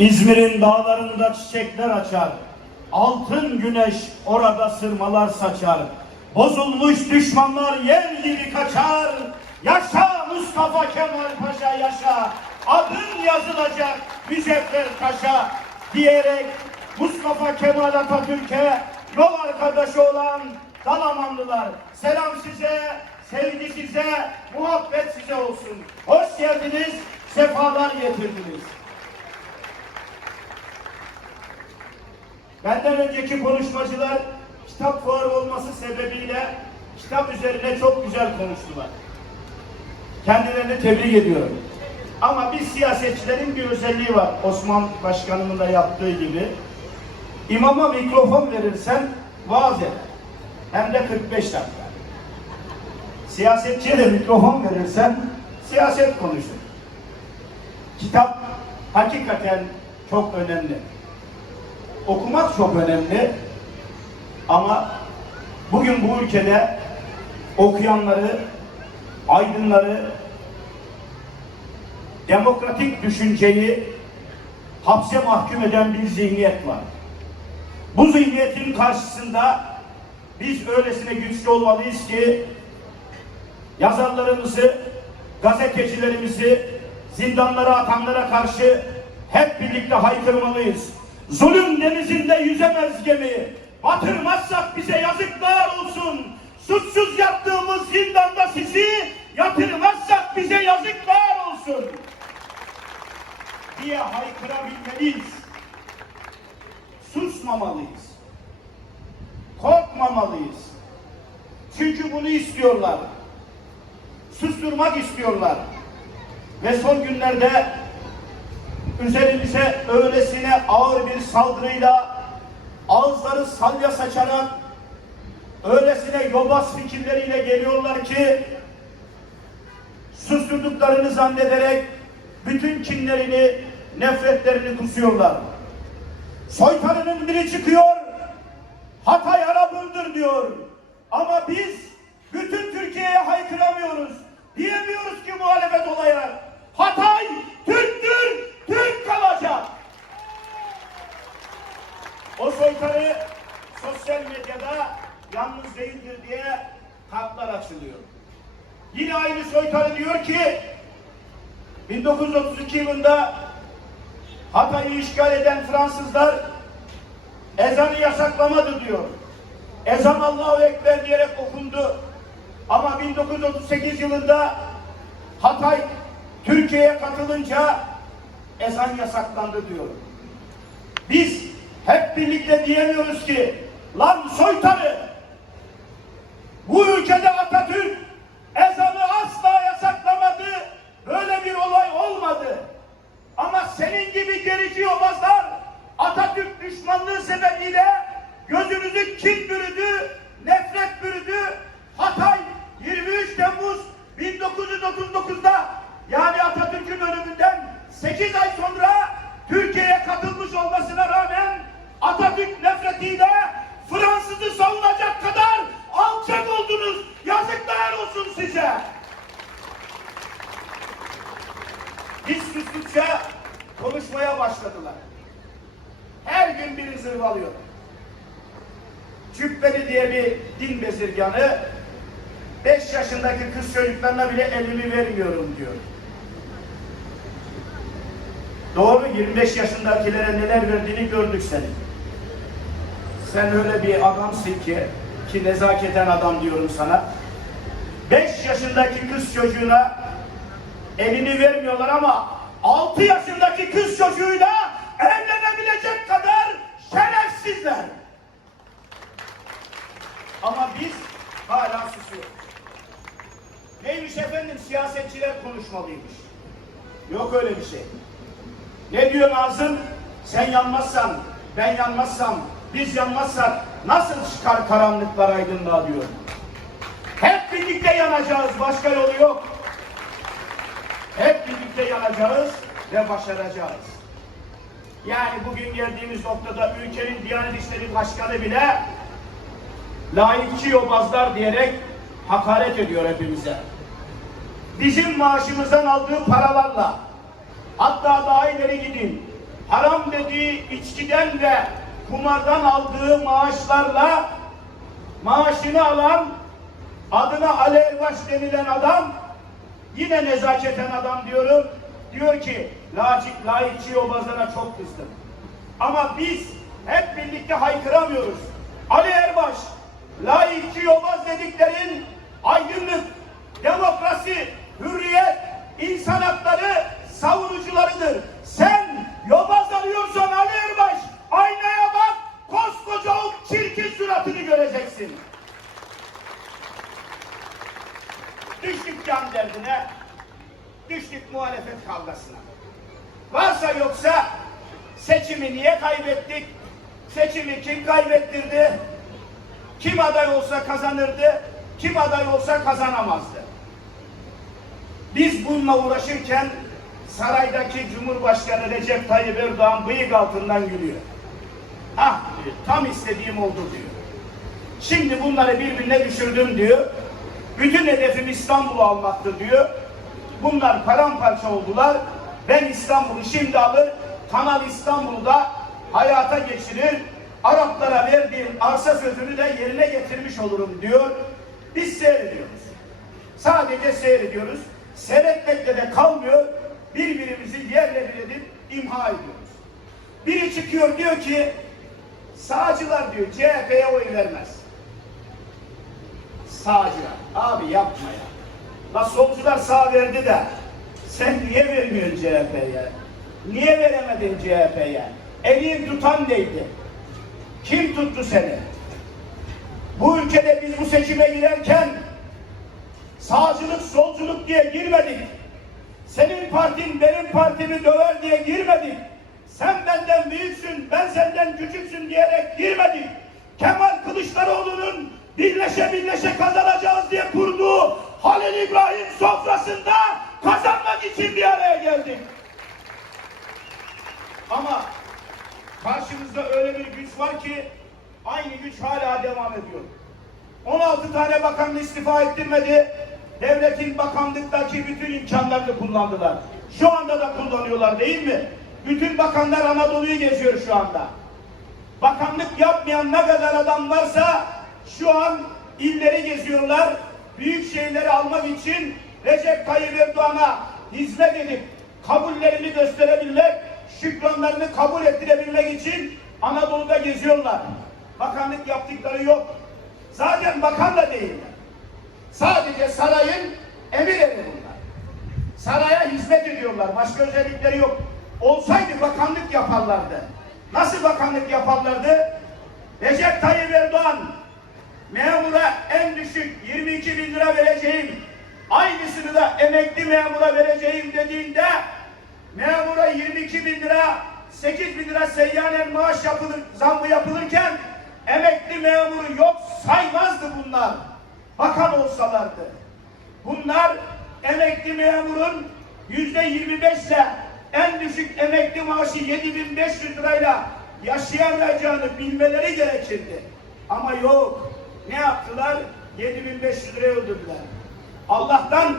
İzmir'in dağlarında çiçekler açar. Altın güneş orada sırmalar saçar. Bozulmuş düşmanlar yel gibi kaçar. Yaşa Mustafa Kemal Paşa yaşa. Adın yazılacak mücevher taşa diyerek Mustafa Kemal Atatürk'e yol arkadaşı olan Dalamanlılar selam size, sevgi size, muhabbet size olsun. Hoş geldiniz, sefalar getirdiniz. Benden önceki konuşmacılar kitap fuarı olması sebebiyle kitap üzerine çok güzel konuştular. Kendilerini tebrik ediyorum. Ama biz siyasetçilerin bir özelliği var. Osman Başkanımın da yaptığı gibi. İmama mikrofon verirsen vaaz eder. Hem de 45 dakika. Siyasetçiye de mikrofon verirsen siyaset konuşur. Kitap hakikaten çok önemli. Okumak çok önemli. Ama bugün bu ülkede okuyanları, aydınları, demokratik düşünceyi hapse mahkum eden bir zihniyet var. Bu zihniyetin karşısında biz öylesine güçlü olmalıyız ki yazarlarımızı, gazetecilerimizi zindanlara atanlara karşı hep birlikte haykırmalıyız. Zulüm denizinde yüzemez gemi. Batırmazsak bize yazıklar olsun. Suçsuz yattığımız zindanda sizi yatırmazsak bize yazıklar olsun. Diye haykırabilmeliyiz. Susmamalıyız. Korkmamalıyız. Çünkü bunu istiyorlar. Susturmak istiyorlar. Ve son günlerde üzerimize öylesine ağır bir saldırıyla ağızları salya saçarak öylesine yobaz fikirleriyle geliyorlar ki susturduklarını zannederek bütün kinlerini, nefretlerini kusuyorlar. Soytarının biri çıkıyor, Hatay Arap'ındır diyor. Ama biz bütün Türkiye'ye haykıramıyoruz. Diyemiyoruz ki muhalefet olaya. Hatay Türktür, Türk kalacak. O soytarı sosyal medyada yalnız değildir diye kartlar açılıyor. Yine aynı soytarı diyor ki 1932 yılında Hatay'ı işgal eden Fransızlar ezanı yasaklamadı diyor. Ezan Allahu Ekber diyerek okundu. Ama 1938 yılında Hatay Türkiye'ye katılınca ezan yasaklandı diyor. Biz hep birlikte diyemiyoruz ki lan soytarı bu ülkede Atatürk ezanı asla yasaklamadı. Böyle bir olay olmadı. Ama senin gibi gerici yobazlar Atatürk düşmanlığı sebebiyle gözünüzü kin bürüdü, nefret bürüdü. Hatay 23 Temmuz 1939'da yani Atatürk'ün ölümünden 8 ay sonra Türkiye'ye katılmış olmasına rağmen Atatürk nefretiyle Fransız'ı savunacak kadar alçak oldunuz. Yazıklar olsun size. Biz sustukça konuşmaya başladılar. Her gün biri zırvalıyor. Cübbeli diye bir din bezirganı 5 yaşındaki kız çocuklarına bile elimi vermiyorum diyor. Doğru 25 yaşındakilere neler verdiğini gördük senin. Sen öyle bir adamsın ki ki nezaketen adam diyorum sana. 5 yaşındaki kız çocuğuna elini vermiyorlar ama 6 yaşındaki kız çocuğuyla evlenebilecek kadar şerefsizler. Ama biz hala susuyoruz. Neymiş efendim siyasetçiler konuşmalıymış. Yok öyle bir şey. Ne diyor Nazım? Sen yanmazsan, ben yanmazsam, biz yanmazsak nasıl çıkar karanlıklar aydınlığa diyor. Hep birlikte yanacağız, başka yolu yok. Hep birlikte yanacağız ve başaracağız. Yani bugün geldiğimiz noktada ülkenin Diyanet İşleri Başkanı bile laikçi yobazlar diyerek hakaret ediyor hepimize. Bizim maaşımızdan aldığı paralarla hatta daha ileri gidin. haram dediği içkiden ve kumardan aldığı maaşlarla maaşını alan adına Ali Erbaş denilen adam yine nezaketen adam diyorum diyor ki layık, layıkçı yobazlara çok kızdım. Ama biz hep birlikte haykıramıyoruz. Ali Erbaş, layıkçı yobaz dediklerin aydınlık, demokrasi, hürriyet, insan hakları savunucularıdır. Sen yobaz arıyorsan Ali Erbaş, aynaya bak, koskoca o çirkin suratını göreceksin. Düştük can derdine, düştük muhalefet kavgasına. Varsa yoksa seçimi niye kaybettik? Seçimi kim kaybettirdi? Kim aday olsa kazanırdı, kim aday olsa kazanamazdı. Biz bununla uğraşırken saraydaki Cumhurbaşkanı Recep Tayyip Erdoğan bıyık altından gülüyor. Ah diyor, tam istediğim oldu diyor. Şimdi bunları birbirine düşürdüm diyor. Bütün hedefim İstanbul'u almaktır diyor. Bunlar paramparça oldular. Ben İstanbul'u şimdi alır, Kanal İstanbul'da hayata geçirir. Araplara verdiğim arsa sözünü de yerine getirmiş olurum diyor. Biz seyrediyoruz. Sadece seyrediyoruz. Seyretmekle de kalmıyor. Birbirimizi yerle bir edip imha ediyoruz. Çıkıyor diyor ki sağcılar diyor CHP'ye oy vermez. Sağcılar. Abi yapma ya. La solcular sağ verdi de sen niye vermiyorsun CHP'ye? Niye veremedin CHP'ye? Elini tutan neydi? Kim tuttu seni? Bu ülkede biz bu seçime girerken sağcılık solculuk diye girmedik. Senin partin benim partimi döver diye girmedik. Sen benden büyüksün, ben senden küçüksün diyerek girmedik. Kemal Kılıçdaroğlu'nun birleşe birleşe kazanacağız diye kurduğu Halil İbrahim sofrasında kazanmak için bir araya geldik. Ama karşımızda öyle bir güç var ki aynı güç hala devam ediyor. 16 tane bakan istifa ettirmedi. Devletin bakanlıktaki bütün imkanlarını kullandılar. Şu anda da kullanıyorlar değil mi? Bütün bakanlar Anadolu'yu geziyor şu anda. Bakanlık yapmayan ne kadar adam varsa şu an illeri geziyorlar. Büyük şehirleri almak için Recep Tayyip Erdoğan'a hizmet edip kabullerini gösterebilmek, şükranlarını kabul ettirebilmek için Anadolu'da geziyorlar. Bakanlık yaptıkları yok. Zaten bakan da değiller. Sadece sarayın emirleri bunlar. Saraya hizmet ediyorlar. Başka özellikleri yok. Olsaydı bakanlık yaparlardı. Nasıl bakanlık yaparlardı? Recep Tayyip Erdoğan memura en düşük 22 bin lira vereceğim, aynısını da emekli memura vereceğim dediğinde memura 22 bin lira, 8 bin lira seyyanen maaş yapılır, zammı yapılırken emekli memuru yok saymazdı bunlar. Bakan olsalardı. Bunlar emekli memurun yüzde 25 ile en düşük emekli maaşı 7500 lirayla yaşayamayacağını bilmeleri gerekirdi. Ama yok. Ne yaptılar? 7500 liraya öldürdüler. Allah'tan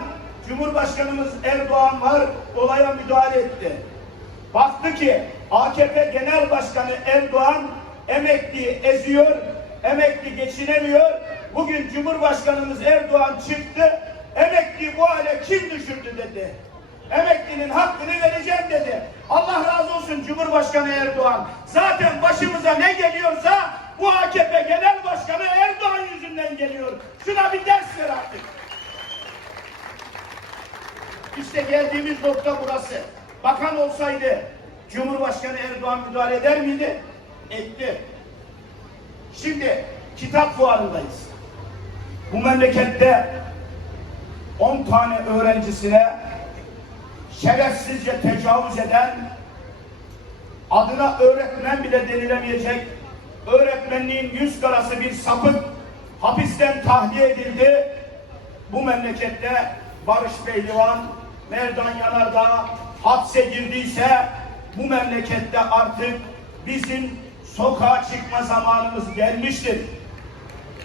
Cumhurbaşkanımız Erdoğan var, olaya müdahale etti. Baktı ki AKP Genel Başkanı Erdoğan emekli eziyor, emekli geçinemiyor. Bugün Cumhurbaşkanımız Erdoğan çıktı, emekli bu hale kim düşürdü dedi. Emeklinin hakkını vereceğim dedi. Allah razı olsun Cumhurbaşkanı Erdoğan. Zaten başımıza ne geliyorsa bu AKP Genel Başkanı Erdoğan yüzünden geliyor. Şuna bir ders ver artık. İşte geldiğimiz nokta burası. Bakan olsaydı Cumhurbaşkanı Erdoğan müdahale eder miydi? Etti. Şimdi kitap fuarındayız. Bu memlekette 10 tane öğrencisine şerefsizce tecavüz eden adına öğretmen bile denilemeyecek öğretmenliğin yüz karası bir sapık hapisten tahliye edildi. Bu memlekette Barış Pehlivan, Merdan Yanardağ hapse girdiyse bu memlekette artık bizim sokağa çıkma zamanımız gelmiştir.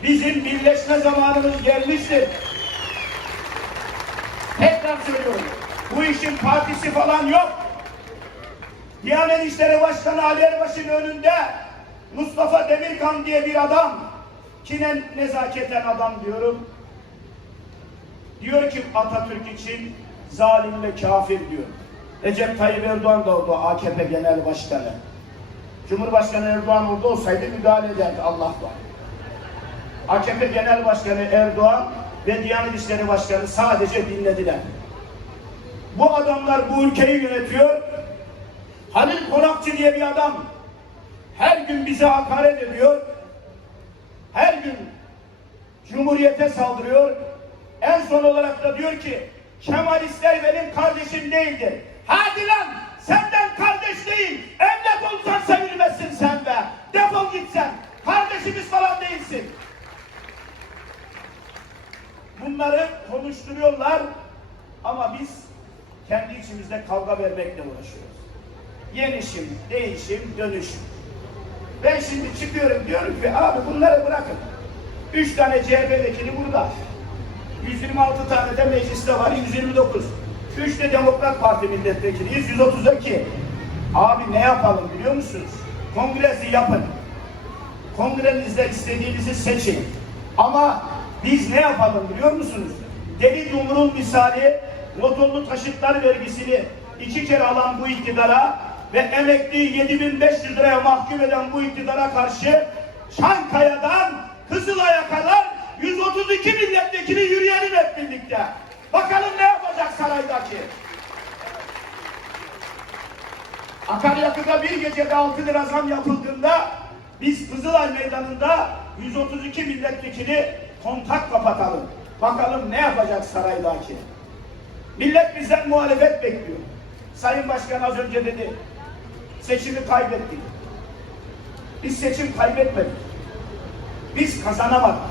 Bizim birleşme zamanımız gelmiştir. Tekrar söylüyorum. Bu işin partisi falan yok. Diyanet İşleri Başkanı Ali Erbaş'ın önünde Mustafa Demirkan diye bir adam ki ne nezaketen adam diyorum. Diyor ki Atatürk için zalim ve kafir diyor. Recep Tayyip Erdoğan da oldu AKP Genel Başkanı. Cumhurbaşkanı Erdoğan orada olsaydı müdahale ederdi Allah var. AKP Genel Başkanı Erdoğan ve Diyanet İşleri Başkanı sadece dinlediler. Bu adamlar bu ülkeyi yönetiyor. Halil Konakçı diye bir adam her gün bize hakaret ediyor. Her gün Cumhuriyete saldırıyor. En son olarak da diyor ki Kemalistler benim kardeşim değildir. Hadi lan senden kardeş değil. Evlat olsan sevilmezsin sen be. Defol git sen. Kardeşimiz falan değilsin. Bunları konuşturuyorlar ama biz kendi içimizde kavga vermekle uğraşıyoruz. Yenişim, değişim, dönüşüm. Ben şimdi çıkıyorum diyorum ki abi bunları bırakın. Üç tane CHP vekili burada. 126 tane de mecliste var, 129. Üç de Demokrat Parti milletvekiliyiz, 132. Abi ne yapalım biliyor musunuz? Kongresi yapın. Kongrenizde istediğinizi seçin. Ama biz ne yapalım biliyor musunuz? Deli Dumrul misali motorlu taşıtlar vergisini iki kere alan bu iktidara ve emekli 7500 liraya mahkum eden bu iktidara karşı Çankaya'dan Kızılay'a kadar 132 milletvekili yürüyelim hep birlikte. Bakalım ne yapacak saraydaki. Akaryakıta bir gecede 6 lira zam yapıldığında biz Kızılay Meydanı'nda 132 milletvekili kontak kapatalım. Bakalım ne yapacak saraydaki. Millet bizden muhalefet bekliyor. Sayın Başkan az önce dedi. Seçimi kaybettik. Biz seçim kaybetmedik. Biz kazanamadık.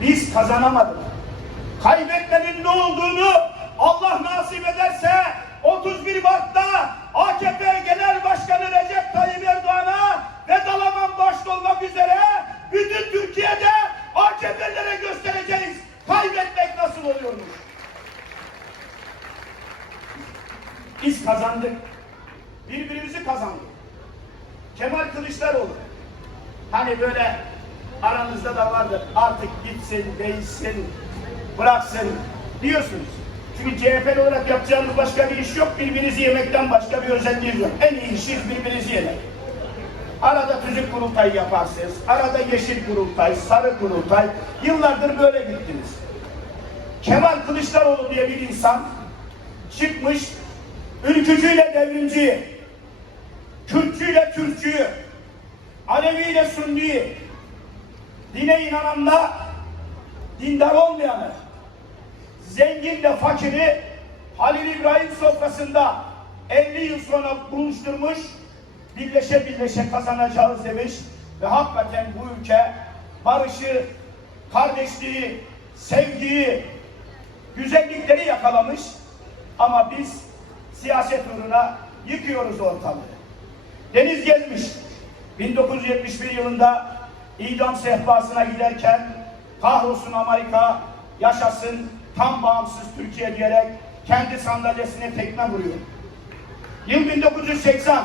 Biz kazanamadık. Kaybetmenin ne olduğunu Allah nasip ederse 31 Mart'ta AKP Genel Başkanı Recep Tayyip Erdoğan'a ve Dalaman başta olmak üzere Biz kazandık. Birbirimizi kazandık. Kemal Kılıçdaroğlu. Hani böyle aranızda da vardır. Artık gitsin, değişsin, bıraksın diyorsunuz. Çünkü CHP'li olarak yapacağınız başka bir iş yok. Birbirinizi yemekten başka bir özelliğiniz yok. En iyi işiniz birbirinizi yemek. Arada tüzük kurultay yaparsınız. Arada yeşil kurultay, sarı kurultay. Yıllardır böyle gittiniz. Kemal Kılıçdaroğlu diye bir insan çıkmış ülkücüyle devrimciyi, Kürtçüyle Türkçüyü, Aleviyle Sünniyi, dine inananla dindar olmayanı, zenginle fakiri Halil İbrahim sofrasında 50 yıl sonra buluşturmuş, birleşe birleşe kazanacağız demiş ve hakikaten bu ülke barışı, kardeşliği, sevgiyi, güzellikleri yakalamış. Ama biz siyaset uğruna yıkıyoruz ortalığı. Deniz gezmiş. 1971 yılında idam sehpasına giderken kahrolsun Amerika, yaşasın tam bağımsız Türkiye diyerek kendi sandalyesine tekme vuruyor. Yıl 1980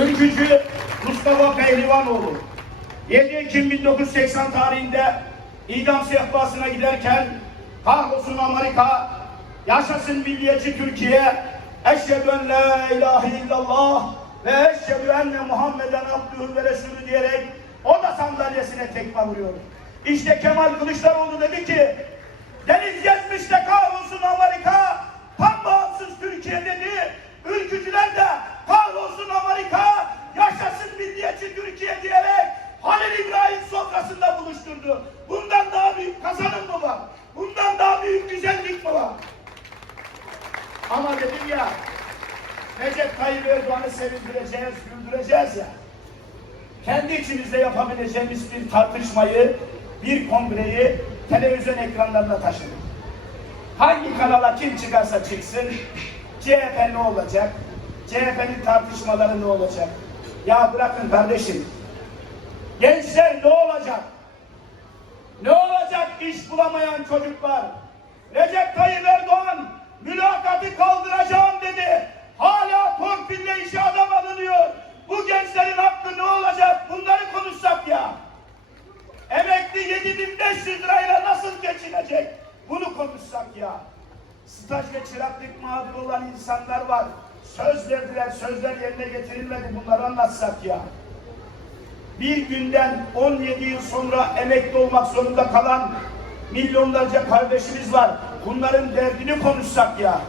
Ülkücü Mustafa Pehlivanoğlu 7 Ekim 1980 tarihinde idam sehpasına giderken kahrolsun Amerika, yaşasın milliyetçi Türkiye, eşhedü en la ilahe illallah ve eşhedü enne Muhammeden abdühü ve resulü diyerek o da sandalyesine tekme vuruyor. İşte Kemal Kılıçdaroğlu dedi ki deniz gezmiş de kahrolsun Amerika tam bağımsız Türkiye dedi. Ülkücüler de kahrolsun Amerika yaşasın milliyetçi Türkiye diyerek Halil İbrahim sofrasında buluşturdu. Bundan daha büyük kazanım mı var? Bundan daha büyük güzellik mi var? Ama dedim ya Recep Tayyip Erdoğan'ı sevindireceğiz, güldüreceğiz ya. Kendi içimizde yapabileceğimiz bir tartışmayı, bir kongreyi televizyon ekranlarına taşıdık. Hangi kanala kim çıkarsa çıksın, CHP ne olacak? CHP'nin tartışmaları ne olacak? Ya bırakın kardeşim. Gençler ne olacak? Ne olacak iş bulamayan çocuklar? Recep Tayyip Erdoğan mülakatı kaldıracağım dedi. Bu gençlerin hakkı ne olacak? Bunları konuşsak ya. Emekli 7500 lirayla nasıl geçinecek? Bunu konuşsak ya. Staj ve çıraklık mağdur olan insanlar var. Söz verdiler, sözler yerine getirilmedi. Bunları anlatsak ya. Bir günden 17 yıl sonra emekli olmak zorunda kalan milyonlarca kardeşimiz var. Bunların derdini konuşsak ya.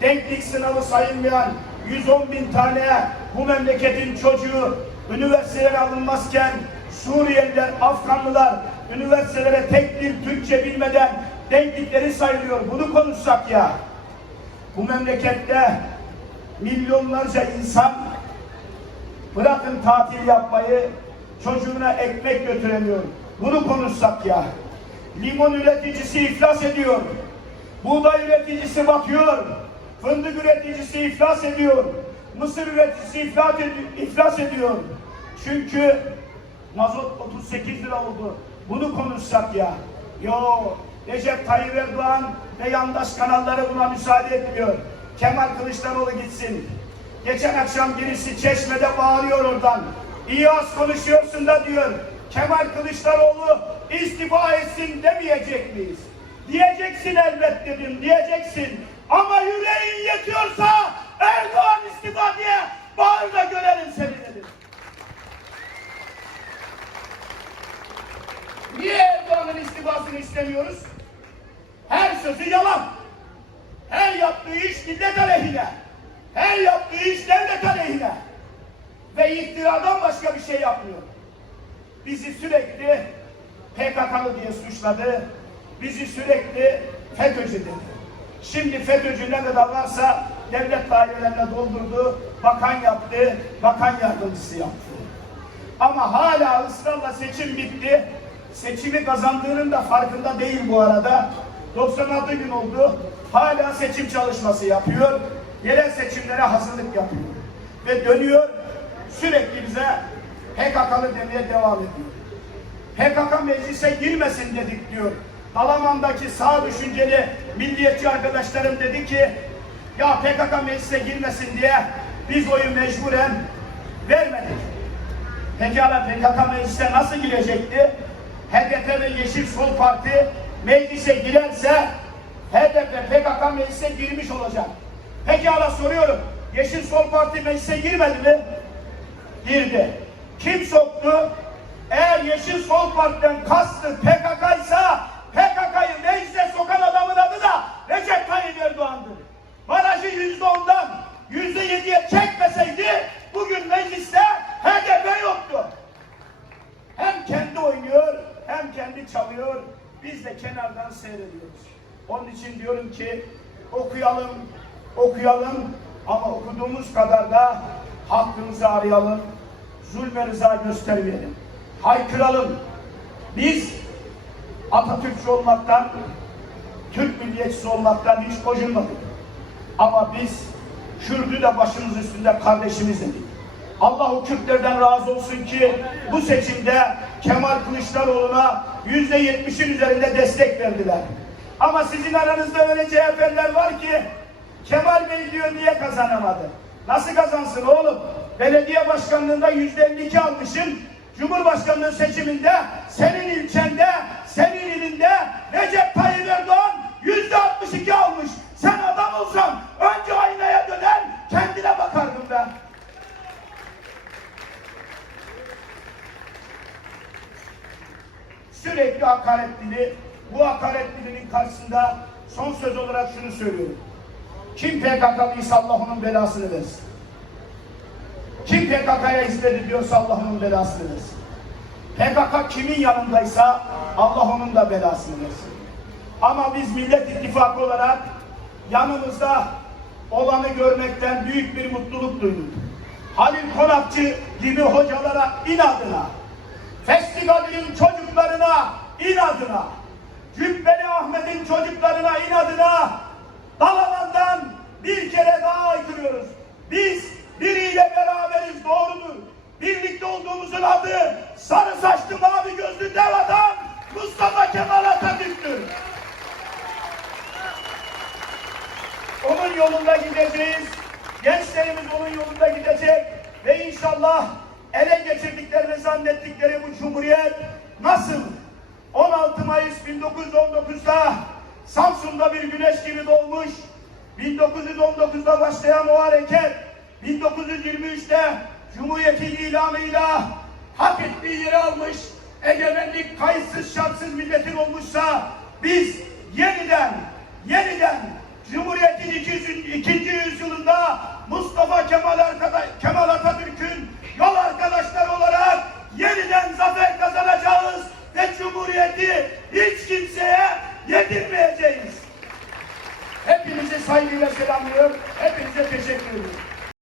Denklik sınavı sayılmayan 110 bin tane bu memleketin çocuğu üniversitelere alınmazken Suriyeliler, Afganlılar üniversitelere tek bir Türkçe bilmeden denklikleri sayılıyor. Bunu konuşsak ya. Bu memlekette milyonlarca insan bırakın tatil yapmayı çocuğuna ekmek götüremiyor. Bunu konuşsak ya. Limon üreticisi iflas ediyor. Buğday üreticisi batıyor. Fındık üreticisi iflas ediyor. Mısır üreticisi iflas, ed- iflas ediyor. Çünkü mazot 38 lira oldu. Bunu konuşsak ya. Yo Recep Tayyip Erdoğan ve yandaş kanalları buna müsaade etmiyor. Kemal Kılıçdaroğlu gitsin. Geçen akşam birisi çeşmede bağırıyor oradan. İyi az konuşuyorsun da diyor. Kemal Kılıçdaroğlu istifa etsin demeyecek miyiz? Diyeceksin elbet dedim, diyeceksin. Ama yüreğin yetiyorsa Erdoğan istifa diye bağır da görelim seni dedim. Niye Erdoğan'ın istifasını istemiyoruz? Her sözü yalan. Her yaptığı iş millet aleyhine. Her yaptığı iş devlet aleyhine. Ve iktiradan başka bir şey yapmıyor. Bizi sürekli PKK'lı diye suçladı. Bizi sürekli FETÖ'cü dedi. Şimdi FETÖ'cü ne kadar varsa devlet dairelerine doldurdu, bakan yaptı, bakan yardımcısı yaptı. Ama hala ısrarla seçim bitti. Seçimi kazandığının da farkında değil bu arada. 96 gün oldu. Hala seçim çalışması yapıyor. Yerel seçimlere hazırlık yapıyor. Ve dönüyor sürekli bize PKK'lı demeye devam ediyor. PKK meclise girmesin dedik diyor. Dalaman'daki sağ düşünceli milliyetçi arkadaşlarım dedi ki ya PKK meclise girmesin diye biz oyu mecburen vermedik. Pekala PKK meclise nasıl girecekti? HDP ve Yeşil Sol Parti meclise girerse HDP PKK meclise girmiş olacak. Pekala soruyorum. Yeşil Sol Parti meclise girmedi mi? Girdi. Kim soktu? Eğer Yeşil Sol Parti'den kastı PKK ise PKK'yı meclise sokan adamın adı da Recep Tayyip Erdoğan'dır. Barajı yüzde ondan yüzde yediye çekmeseydi bugün mecliste HDP yoktu. Hem kendi oynuyor hem kendi çalıyor. Biz de kenardan seyrediyoruz. Onun için diyorum ki okuyalım, okuyalım ama okuduğumuz kadar da hakkımızı arayalım. Zulme rıza göstermeyelim. Haykıralım. Biz Atatürkçü olmaktan, Türk milliyetçisi olmaktan hiç gocunmadık. Ama biz Kürdü de başımız üstünde kardeşimiz dedik. Allah o Kürtlerden razı olsun ki bu seçimde Kemal Kılıçdaroğlu'na yüzde yetmişin üzerinde destek verdiler. Ama sizin aranızda öyle CHP'liler var ki Kemal Bey diyor niye kazanamadı? Nasıl kazansın oğlum? Belediye başkanlığında yüzde 52 almışsın. Cumhurbaşkanlığı seçiminde senin ilçende, senin ilinde Recep Tayyip Erdoğan yüzde 62 almış. Sen adam olsan önce aynaya döner kendine bakardın ben. Sürekli hakaret dili. Bu hakaret dilinin karşısında son söz olarak şunu söylüyorum. Kim PKK'lıysa Allah onun belasını versin. Kim PKK'ya hizmet ediyorsa Allah onun belasını versin. PKK kimin yanındaysa Allah onun da belasını versin. Ama biz Millet İttifakı olarak yanımızda olanı görmekten büyük bir mutluluk duyduk. Halil Konakçı gibi hocalara inadına, festivalin çocuklarına inadına, Cübbeli Ahmet'in çocuklarına inadına Dalaman'dan bir kere daha aykırıyoruz. Biz biriyle beraberiz doğrudur. Birlikte olduğumuzun adı sarı saçlı mavi gözlü dev adam Mustafa Kemal Atatürk'tür. Onun yolunda gideceğiz. Gençlerimiz onun yolunda gidecek ve inşallah ele geçirdiklerini zannettikleri bu cumhuriyet nasıl 16 Mayıs 1919'da Samsun'da bir güneş gibi doğmuş. 1919'da başlayan o hareket 1923'te Cumhuriyet'in ilanıyla hak ettiği yeri almış. Egemenlik kayıtsız şartsız milletin olmuşsa biz yeniden yeniden Cumhuriyet'in 200. ikinci yüzyılında Mustafa Kemal, Kemal Atatürk'ün yol arkadaşlar olarak yeniden zafer kazanacağız ve Cumhuriyeti hiç kimseye yedirmeyeceğiz. Hepinizi saygıyla selamlıyor, hepinize teşekkür ediyorum.